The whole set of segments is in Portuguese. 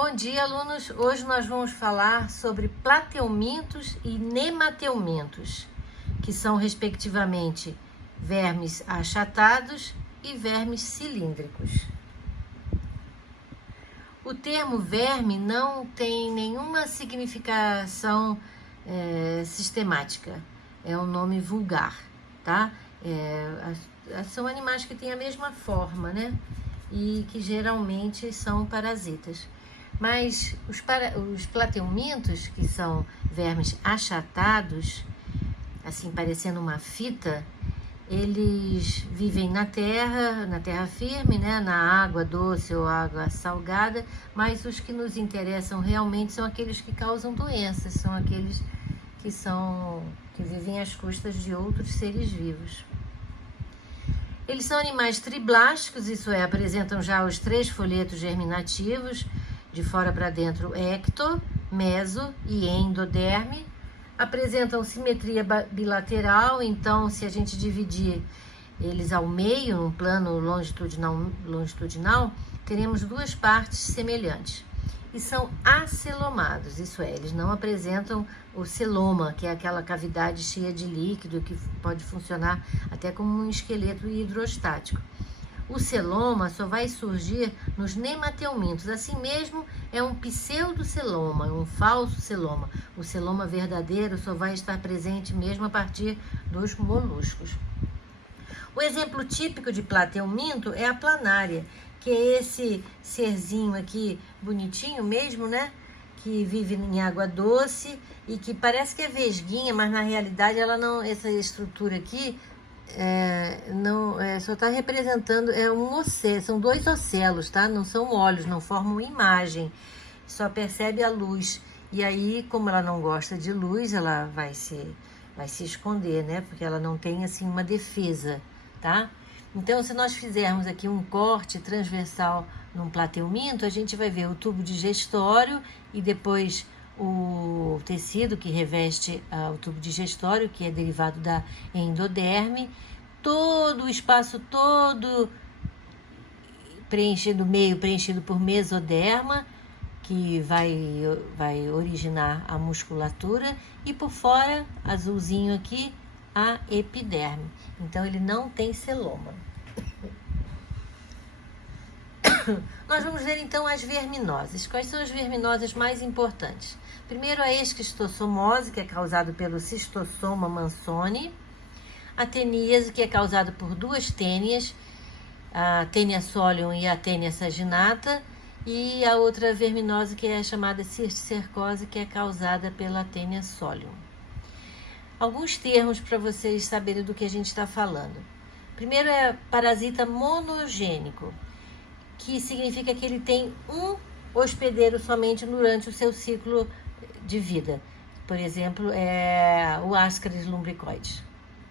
Bom dia, alunos! Hoje nós vamos falar sobre plateumintos e nemateumintos, que são, respectivamente, vermes achatados e vermes cilíndricos. O termo verme não tem nenhuma significação sistemática, é um nome vulgar, tá? São animais que têm a mesma forma, né? E que geralmente são parasitas. Mas os plateumintos, que são vermes achatados, assim parecendo uma fita, eles vivem na terra firme, né, na água doce ou água salgada, mas os que nos interessam realmente são aqueles que causam doenças, são aqueles que vivem às custas de outros seres vivos. Eles são animais triblásticos, isso é, apresentam já os 3 folhetos germinativos, de fora para dentro, ecto, meso e endoderme. Apresentam simetria bilateral, então se a gente dividir eles ao meio, num plano longitudinal, teremos 2 partes semelhantes. E são acelomados, isso é, eles não apresentam o celoma, que é aquela cavidade cheia de líquido que pode funcionar até como um esqueleto hidrostático. O celoma só vai surgir nos nemateumintos, assim mesmo é um pseudoceloma, um falso celoma. O celoma verdadeiro só vai estar presente mesmo a partir dos moluscos. O exemplo típico de plateuminto é a planária, que é esse serzinho aqui bonitinho mesmo, né? Que vive em água doce e que parece que é vesguinha, mas na realidade ela não, essa estrutura aqui só está representando, são 2 ocelos, tá? Não são olhos, não formam imagem, só percebe a luz. E aí, como ela não gosta de luz, ela vai se esconder, né? Porque ela não tem, assim, uma defesa, tá? Então, se nós fizermos aqui um corte transversal num plateuminto, a gente vai ver o tubo digestório e depois o tecido que reveste o tubo digestório, que é derivado da endoderme, todo o espaço todo preenchido, meio preenchido por mesoderma, que vai originar a musculatura, e por fora, azulzinho aqui, a epiderme. Então, ele não tem celoma. Nós vamos ver então as verminoses. Quais são as verminoses mais importantes? Primeiro, a esquistossomose, que é causada pelo Schistosoma mansoni, a teníase, que é causada por 2 tênias, a tênia solium e a tênia saginata, e a outra verminose, que é a chamada cisticercose, que é causada pela tênia solium. Alguns termos para vocês saberem do que a gente está falando. Primeiro é parasita monogênico, que significa que ele tem um hospedeiro somente durante o seu ciclo de vida. Por exemplo, é o Ascaris lumbricoides,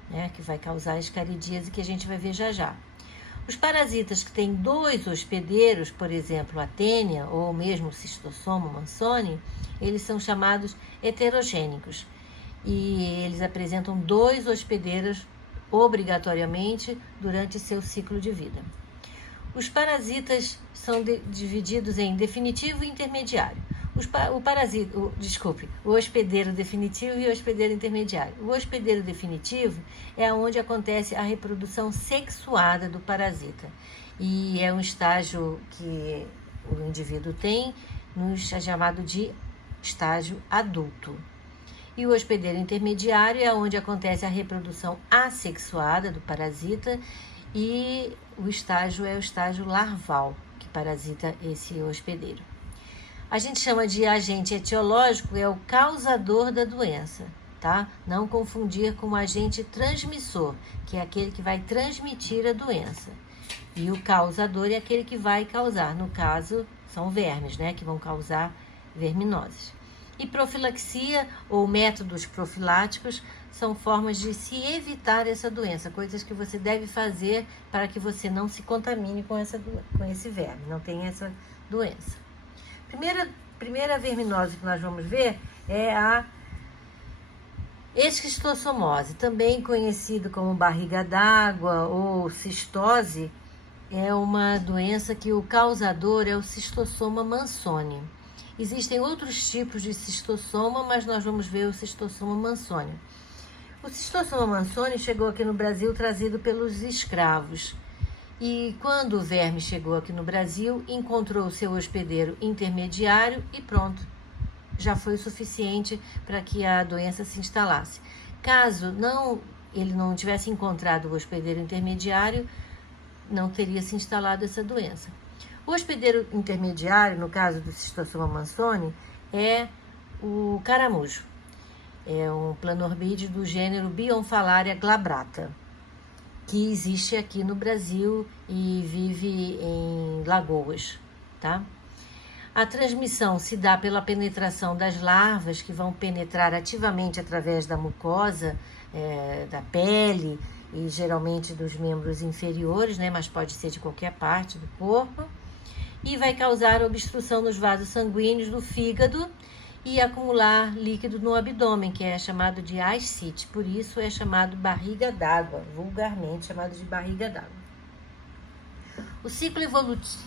né, que vai causar escaridíase, que a gente vai ver já já. Os parasitas que têm 2 hospedeiros, por exemplo, a tênia ou mesmo o Schistosoma mansoni, eles são chamados heterogênicos e eles apresentam 2 hospedeiros obrigatoriamente durante seu ciclo de vida. Os parasitas são divididos em definitivo e intermediário. O hospedeiro definitivo e o hospedeiro intermediário. O hospedeiro definitivo é onde acontece a reprodução sexuada do parasita. E é um estágio que o indivíduo tem, chamado de estágio adulto. E o hospedeiro intermediário é onde acontece a reprodução assexuada do parasita, e o estágio é o estágio larval, que parasita esse hospedeiro. A gente chama de agente etiológico, é o causador da doença, tá? Não confundir com o agente transmissor, que é aquele que vai transmitir a doença. E o causador é aquele que vai causar, no caso, são vermes, né, que vão causar verminoses. E profilaxia ou métodos profiláticos são formas de se evitar essa doença, coisas que você deve fazer para que você não se contamine com esse verme, não tenha essa doença. Primeira verminose que nós vamos ver é a esquistossomose, também conhecido como barriga d'água ou cistose, é uma doença que o causador é o Cistossoma mansoni. Existem outros tipos de cistossoma, mas nós vamos ver o Cistossoma mansoni. O Cistossoma mansoni chegou aqui no Brasil trazido pelos escravos. E quando o verme chegou aqui no Brasil, encontrou seu hospedeiro intermediário e pronto. Já foi o suficiente para que a doença se instalasse. Caso ele não tivesse encontrado o hospedeiro intermediário, não teria se instalado essa doença. O hospedeiro intermediário, no caso do Cistossoma mansoni, é o caramujo. É um planorbide do gênero Bionfalaria glabrata, que existe aqui no Brasil e vive em lagoas, tá? A transmissão se dá pela penetração das larvas, que vão penetrar ativamente através da mucosa, da pele e geralmente dos membros inferiores, né? Mas pode ser de qualquer parte do corpo. E vai causar obstrução nos vasos sanguíneos do fígado e acumular líquido no abdômen, que é chamado de ascite. Por isso é chamado barriga d'água, vulgarmente chamado de barriga d'água. O ciclo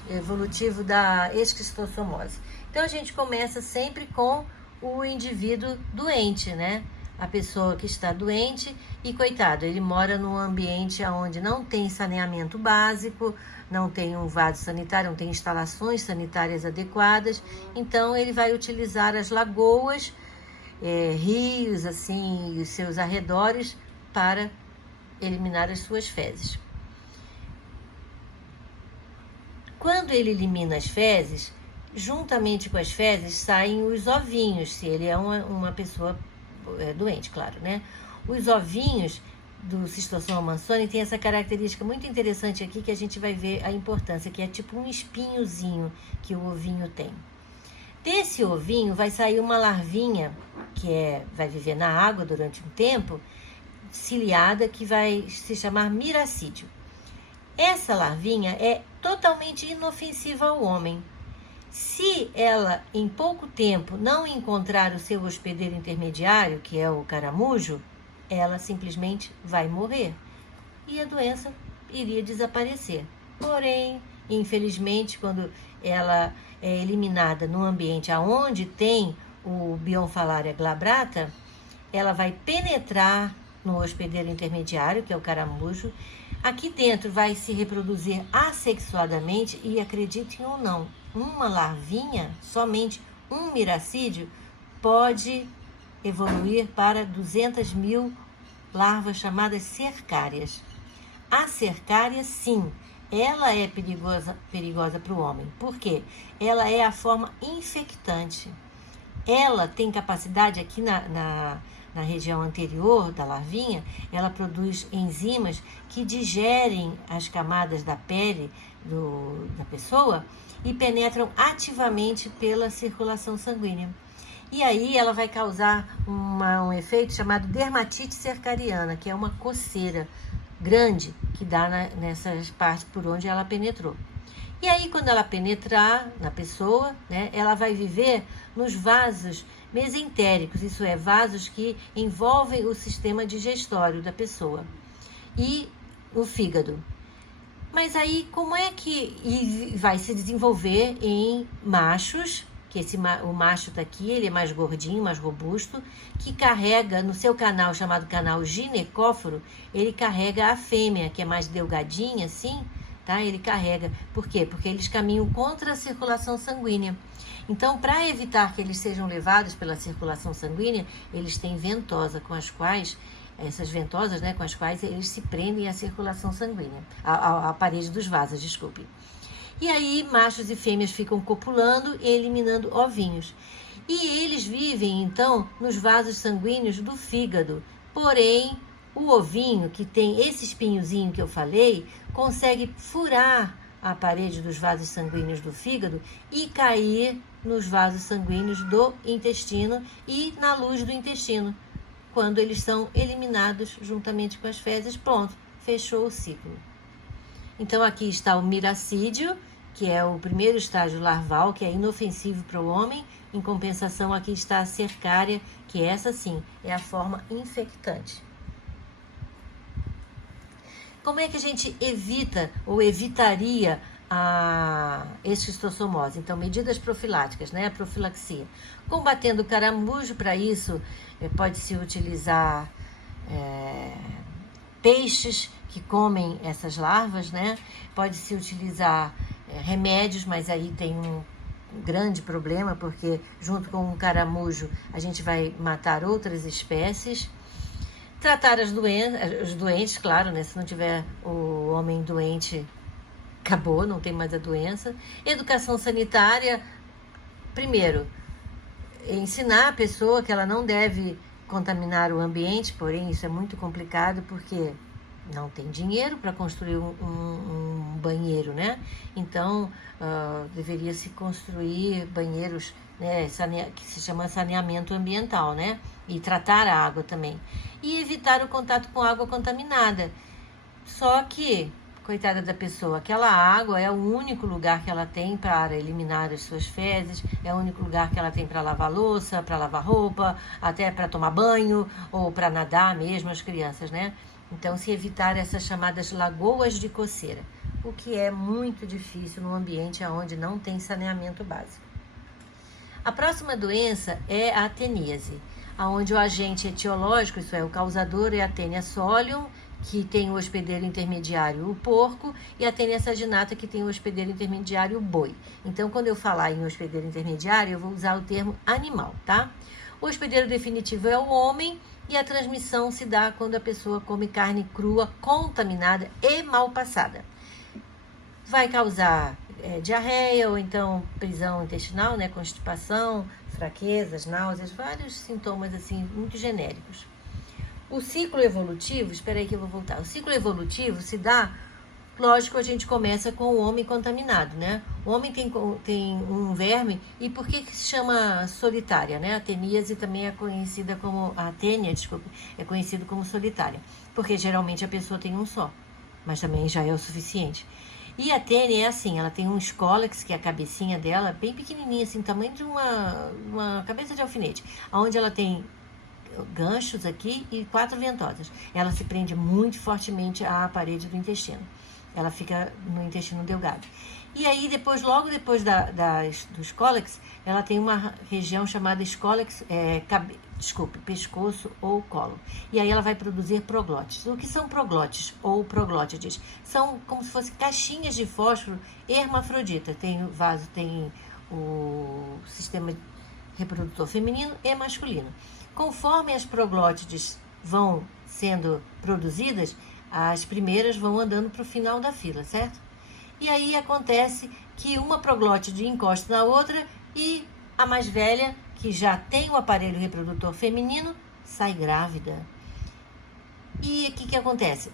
evolutivo da esquistossomose. Então a gente começa sempre com o indivíduo doente, né? A pessoa que está doente e, coitado, ele mora num ambiente onde não tem saneamento básico, não tem um vaso sanitário, não tem instalações sanitárias adequadas, então ele vai utilizar as lagoas, rios, assim, e os seus arredores para eliminar as suas fezes. Quando ele elimina as fezes, juntamente com as fezes saem os ovinhos, se ele é uma pessoa doente, claro, né? Os ovinhos do Cistossoma mansoni tem essa característica muito interessante aqui que a gente vai ver a importância, que é tipo um espinhozinho que o ovinho tem. Desse ovinho vai sair uma larvinha que vai viver na água durante um tempo, ciliada, que vai se chamar miracídio. Essa larvinha é totalmente inofensiva ao homem. Se ela, em pouco tempo, não encontrar o seu hospedeiro intermediário, que é o caramujo, ela simplesmente vai morrer e a doença iria desaparecer. Porém, infelizmente, quando ela é eliminada no ambiente onde tem o Bionfalaria glabrata, ela vai penetrar no hospedeiro intermediário, que é o caramujo. Aqui dentro vai se reproduzir assexuadamente e, acreditem ou não, uma larvinha, somente um miracídio, pode evoluir para 200.000 larvas chamadas cercárias. A cercária, sim, ela é perigosa para o homem. Por quê? Ela é a forma infectante. Ela tem capacidade aqui na região anterior da larvinha, ela produz enzimas que digerem as camadas da pele da pessoa e penetram ativamente pela circulação sanguínea. E aí ela vai causar um efeito chamado dermatite cercariana, que é uma coceira grande que dá nessas partes por onde ela penetrou. E aí, quando ela penetrar na pessoa, né, ela vai viver nos vasos mesentéricos, isso é, vasos que envolvem o sistema digestório da pessoa e o fígado. Mas aí, como é que vai se desenvolver em machos, que o macho está aqui, ele é mais gordinho, mais robusto, que carrega no seu canal, chamado canal ginecóforo, ele carrega a fêmea, que é mais delgadinha, assim, tá? Ele carrega. Por quê? Porque eles caminham contra a circulação sanguínea. Então, para evitar que eles sejam levados pela circulação sanguínea, eles têm ventosa, com as quais essas ventosas, né, com as quais eles se prendem à circulação sanguínea, à parede dos vasos, desculpe. E aí, machos e fêmeas ficam copulando e eliminando ovinhos. E eles vivem, então, nos vasos sanguíneos do fígado. Porém, o ovinho, que tem esse espinhozinho que eu falei, consegue furar a parede dos vasos sanguíneos do fígado e cair nos vasos sanguíneos do intestino e na luz do intestino. Quando eles são eliminados juntamente com as fezes, pronto, fechou o ciclo. Então aqui está o miracídio, que é o primeiro estágio larval, que é inofensivo para o homem. Em compensação, aqui está a cercária, que essa sim é a forma infectante. Como é que a gente evita ou evitaria a esquistossomose? Então, medidas profiláticas, né? A profilaxia. Combatendo o caramujo, para isso pode-se utilizar peixes que comem essas larvas, né? Pode-se utilizar remédios, mas aí tem um grande problema, porque junto com o caramujo a gente vai matar outras espécies. Tratar os doentes, claro, né? Se não tiver o homem doente, acabou, não tem mais a doença. Educação sanitária, primeiro, ensinar a pessoa que ela não deve contaminar o ambiente, porém isso é muito complicado porque não tem dinheiro para construir um banheiro, né? Então, deveria se construir banheiros, né, que se chama saneamento ambiental, né? E tratar a água também. E evitar o contato com água contaminada. Só que, coitada da pessoa, aquela água é o único lugar que ela tem para eliminar as suas fezes, é o único lugar que ela tem para lavar louça, para lavar roupa, até para tomar banho ou para nadar mesmo, as crianças, né? Então, se evitar essas chamadas lagoas de coceira, o que é muito difícil num ambiente onde não tem saneamento básico. A próxima doença é a ateníase, onde o agente etiológico, isso é, o causador, é a Taenia solium, que tem o hospedeiro intermediário, o porco, e a Taenia saginata, que tem o hospedeiro intermediário, o boi. Então, quando eu falar em hospedeiro intermediário, eu vou usar o termo animal, tá? O hospedeiro definitivo é o homem, e a transmissão se dá quando a pessoa come carne crua, contaminada e mal passada. Vai causar diarreia ou então prisão intestinal, né, constipação, fraquezas, náuseas, vários sintomas assim muito genéricos. O ciclo evolutivo, espera aí que eu vou voltar. O ciclo evolutivo se dá, lógico, a gente começa com o homem contaminado, né? O homem tem um verme, e por que se chama solitária, né? A teníase também é conhecida como, a tênia, desculpa, é conhecido como solitária, porque geralmente a pessoa tem um só, mas também já é o suficiente. E a tênia é assim, ela tem um escólex, que é a cabecinha dela, bem pequenininha, assim, tamanho de uma cabeça de alfinete, onde ela tem ganchos aqui e 4 ventosas. Ela se prende muito fortemente à parede do intestino. Ela fica no intestino delgado. E aí, logo depois do escólex, ela tem uma região chamada escólex, pescoço ou colo. E aí ela vai produzir proglótides. O que são proglótides ou proglótides? São como se fossem caixinhas de fósforo hermafrodita. Tem o vaso, tem o sistema reprodutor feminino e masculino. Conforme as proglótides vão sendo produzidas, as primeiras vão andando para o final da fila, certo? E aí acontece que uma proglótide encosta na outra e a mais velha, que já tem o aparelho reprodutor feminino, sai grávida. E o que acontece?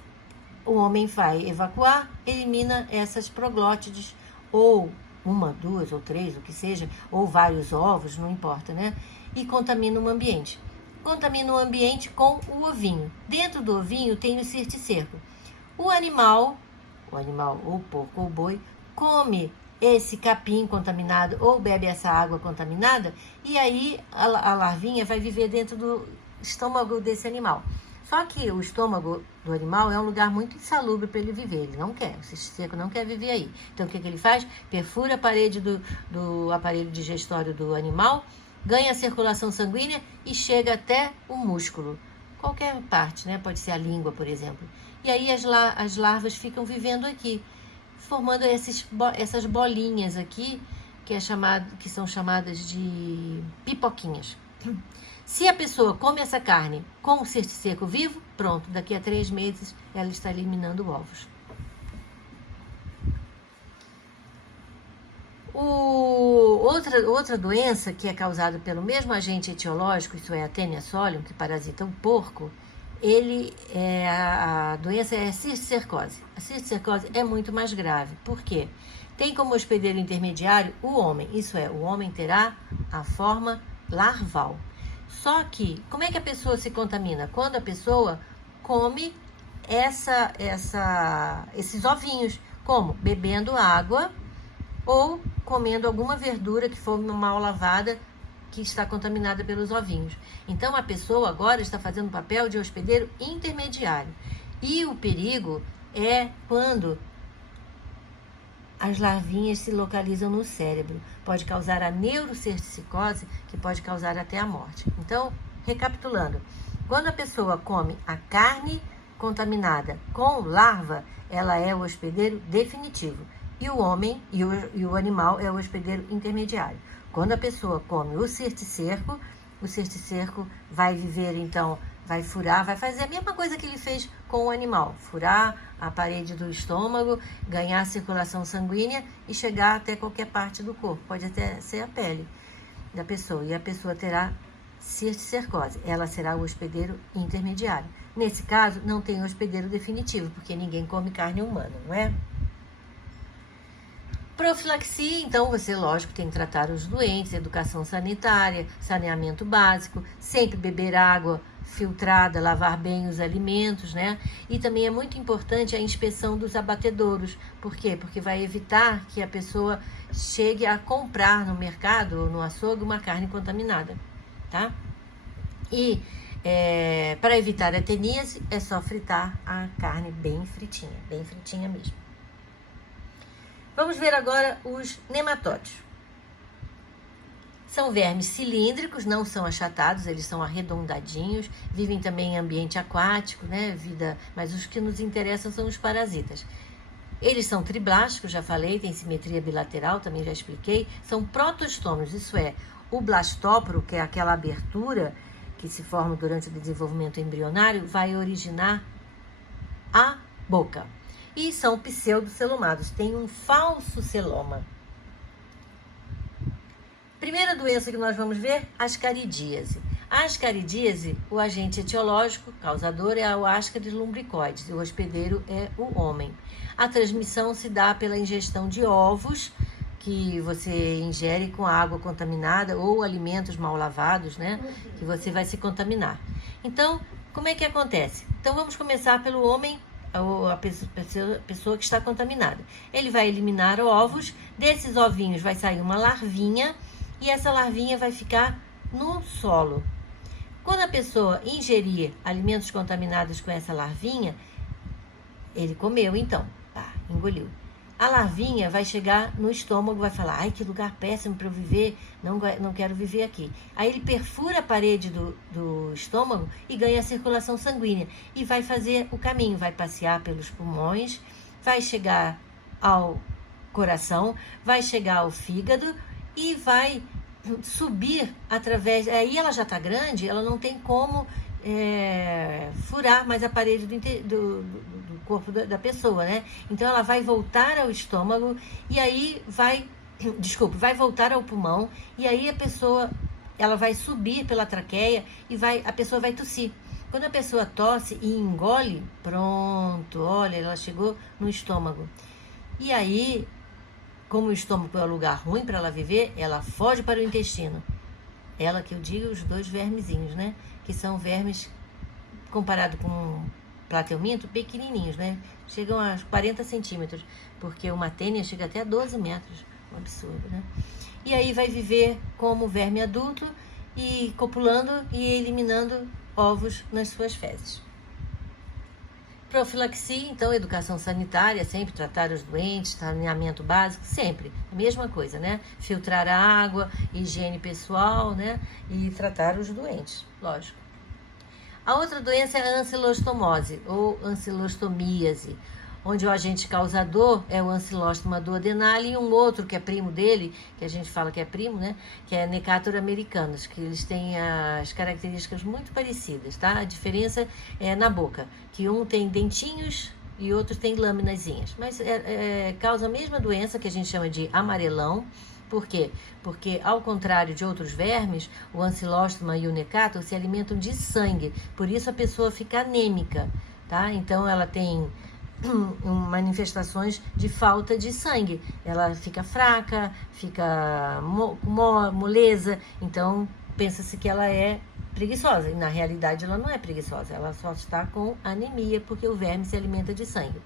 O homem vai evacuar, elimina essas proglótides, ou 1, 2 ou 3, o que seja, ou vários ovos, não importa, né? E contamina o ambiente. Contamina o ambiente com o ovinho. Dentro do ovinho tem o cisticerco. O animal, ou porco ou boi, come esse capim contaminado ou bebe essa água contaminada, e aí a larvinha vai viver dentro do estômago desse animal. Só que o estômago do animal é um lugar muito insalubre para ele viver, ele não quer, o cisticerco não quer viver aí. Então o que ele faz? Perfura a parede do aparelho digestório do animal, ganha a circulação sanguínea e chega até o músculo. Qualquer parte, né? Pode ser a língua, por exemplo. E aí as larvas ficam vivendo aqui, formando essas bolinhas aqui, que são chamadas de pipoquinhas. Se a pessoa come essa carne com o cisticerco vivo, pronto, daqui a 3 meses ela está eliminando ovos. Outra doença que é causada pelo mesmo agente etiológico, isso é a Taenia solium, que parasita o porco, a doença é a cisticercose. A cisticercose é muito mais grave. Por quê? Tem como hospedeiro intermediário o homem, isso é, o homem terá a forma larval. Só que, como é que a pessoa se contamina? Quando a pessoa come esses ovinhos, como? Bebendo água ou comendo alguma verdura que for mal lavada, que está contaminada pelos ovinhos. Então, a pessoa agora está fazendo o papel de hospedeiro intermediário. E o perigo é quando as larvinhas se localizam no cérebro. Pode causar a neurocerticicose, que pode causar até a morte. Então, recapitulando, quando a pessoa come a carne contaminada com larva, ela é o hospedeiro definitivo. E o homem e o animal é o hospedeiro intermediário. Quando a pessoa come o certicerco vai viver, então, vai furar, vai fazer a mesma coisa que ele fez com o animal. Furar a parede do estômago, ganhar circulação sanguínea e chegar até qualquer parte do corpo. Pode até ser a pele da pessoa. E a pessoa terá cisticercose. Ela será o hospedeiro intermediário. Nesse caso, não tem hospedeiro definitivo, porque ninguém come carne humana, não é? Profilaxia, então, você, lógico, tem que tratar os doentes, educação sanitária, saneamento básico, sempre beber água filtrada, lavar bem os alimentos, né? E também é muito importante a inspeção dos abatedouros. Por quê? Porque vai evitar que a pessoa chegue a comprar no mercado ou no açougue uma carne contaminada, tá? E para evitar a teníase, é só fritar a carne bem fritinha mesmo. Vamos ver agora os nematóides. São vermes cilíndricos, não são achatados, eles são arredondadinhos, vivem também em ambiente aquático, né? Mas os que nos interessam são os parasitas. Eles são triblásticos, já falei, tem simetria bilateral, também já expliquei. São protostômios, isso é, o blastóporo, que é aquela abertura que se forma durante o desenvolvimento embrionário, vai originar a boca. E são pseudocelomados, tem um falso celoma. Primeira doença que nós vamos ver, ascaridíase. A ascaridíase, o agente etiológico causador é o Ascaris lumbricoides, e o hospedeiro é o homem. A transmissão se dá pela ingestão de ovos, que você ingere com água contaminada ou alimentos mal lavados, né? Que você vai se contaminar. Então, como é que acontece? Então, vamos começar pelo homem, a pessoa que está contaminada. Ele vai eliminar ovos, desses ovinhos vai sair uma larvinha e essa larvinha vai ficar no solo. Quando a pessoa ingerir alimentos contaminados com essa larvinha, ele comeu então, engoliu. A larvinha vai chegar no estômago, vai falar, ai, que lugar péssimo para eu viver, não quero viver aqui. Aí ele perfura a parede do estômago e ganha a circulação sanguínea. E vai fazer o caminho, vai passear pelos pulmões, vai chegar ao coração, vai chegar ao fígado e vai subir através... Aí ela já está grande, ela não tem como furar mais a parede do corpo da pessoa, né? Então ela vai voltar ao estômago e aí vai voltar ao pulmão e aí a pessoa, ela vai subir pela traqueia e a pessoa vai tossir. Quando a pessoa tosse e engole, pronto, olha, ela chegou no estômago. E aí, como o estômago é um lugar ruim para ela viver, ela foge para o intestino. Ela, que eu digo, os 2 vermezinhos, né? Que são vermes, comparado com plateuminto, pequenininhos, né? Chegam a 40 centímetros, porque uma tênia chega até a 12 metros. Um absurdo, né? E aí vai viver como verme adulto e copulando e eliminando ovos nas suas fezes. Profilaxia, então, educação sanitária, sempre tratar os doentes, saneamento básico, sempre, a mesma coisa, né? Filtrar a água, higiene pessoal, né? E tratar os doentes, lógico. A outra doença é a ancilostomose, ou ancilostomíase, onde o agente causador é o Ancylostoma duodenale e um outro que é primo dele, que a gente fala que é primo, né? Que é Necator americanus, que eles têm as características muito parecidas, tá? A diferença é na boca, que um tem dentinhos e outro tem lâminazinhas, mas causa a mesma doença que a gente chama de amarelão. Por quê? Porque, ao contrário de outros vermes, o Ancylostoma e o Necator se alimentam de sangue, por isso a pessoa fica anêmica, tá? Então ela tem manifestações de falta de sangue, ela fica fraca, fica moleza, então pensa-se que ela é preguiçosa, e na realidade ela não é preguiçosa, ela só está com anemia, porque o verme se alimenta de sangue.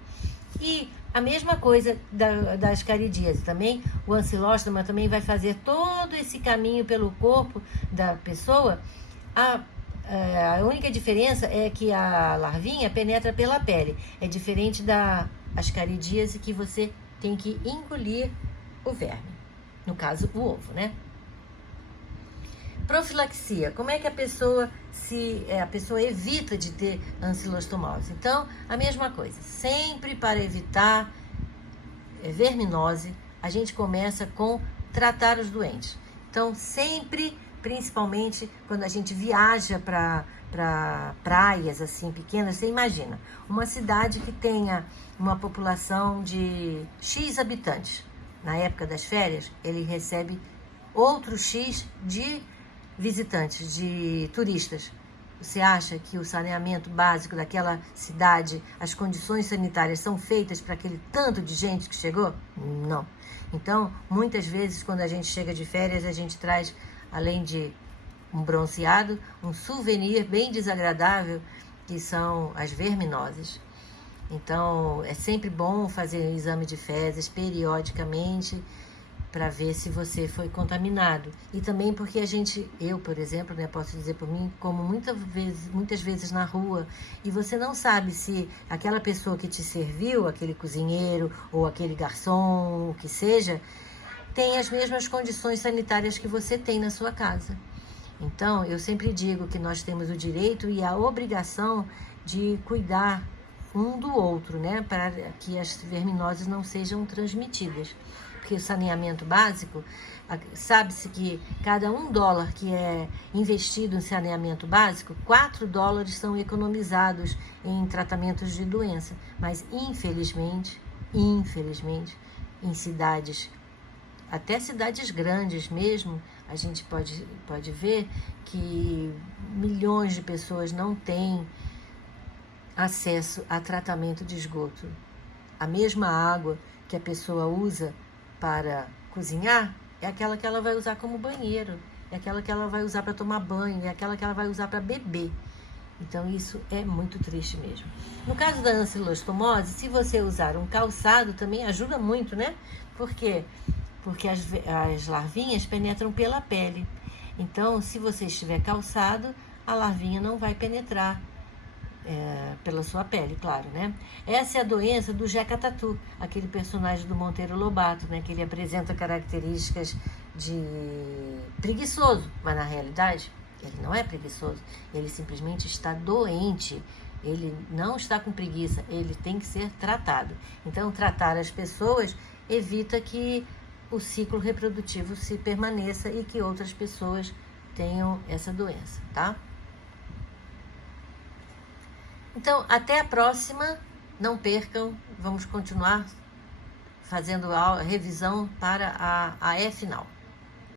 E a mesma coisa da ascaridíase também, o ancilóstoma também vai fazer todo esse caminho pelo corpo da pessoa, A única diferença é que a larvinha penetra pela pele. É diferente da ascaridíase, que você tem que engolir o verme. No caso, o ovo, né? Profilaxia. Como é que a pessoa evita de ter ancilostomose? Então, a mesma coisa. Sempre para evitar verminose, a gente começa com tratar os doentes. Então, sempre, principalmente quando a gente viaja para praias assim pequenas, você imagina, uma cidade que tenha uma população de X habitantes. Na época das férias, ele recebe outro X de visitantes, de turistas. Você acha que o saneamento básico daquela cidade, as condições sanitárias são feitas para aquele tanto de gente que chegou? Não. Então, muitas vezes, quando a gente chega de férias, a gente traz, além de um bronzeado, um souvenir bem desagradável, que são as verminoses. Então, é sempre bom fazer exame de fezes periodicamente, para ver se você foi contaminado. E também porque eu, por exemplo, né, posso dizer por mim, como muitas vezes na rua, e você não sabe se aquela pessoa que te serviu, aquele cozinheiro ou aquele garçom, o que seja, tem as mesmas condições sanitárias que você tem na sua casa. Então, eu sempre digo que nós temos o direito e a obrigação de cuidar um do outro, né, para que as verminoses não sejam transmitidas. Porque o saneamento básico, sabe-se que cada $1 que é investido em saneamento básico, $4 são economizados em tratamentos de doença. Mas, infelizmente, em cidades, até cidades grandes mesmo, a gente pode ver que milhões de pessoas não têm acesso a tratamento de esgoto. A mesma água que a pessoa usa para cozinhar é aquela que ela vai usar como banheiro, é aquela que ela vai usar para tomar banho, é aquela que ela vai usar para beber. Então, isso é muito triste mesmo. No caso da ancilostomose, se você usar um calçado, também ajuda muito, né? Por quê? Porque as larvinhas penetram pela pele. Então, se você estiver calçado, a larvinha não vai penetrar pela sua pele, claro, né? Essa é a doença do Jeca Tatu, aquele personagem do Monteiro Lobato, né? Que ele apresenta características de preguiçoso, mas na realidade ele não é preguiçoso, ele simplesmente está doente, ele não está com preguiça, ele tem que ser tratado. Então, tratar as pessoas evita que o ciclo reprodutivo se permaneça e que outras pessoas tenham essa doença, tá? Então, até a próxima, não percam, vamos continuar fazendo a revisão para a E final.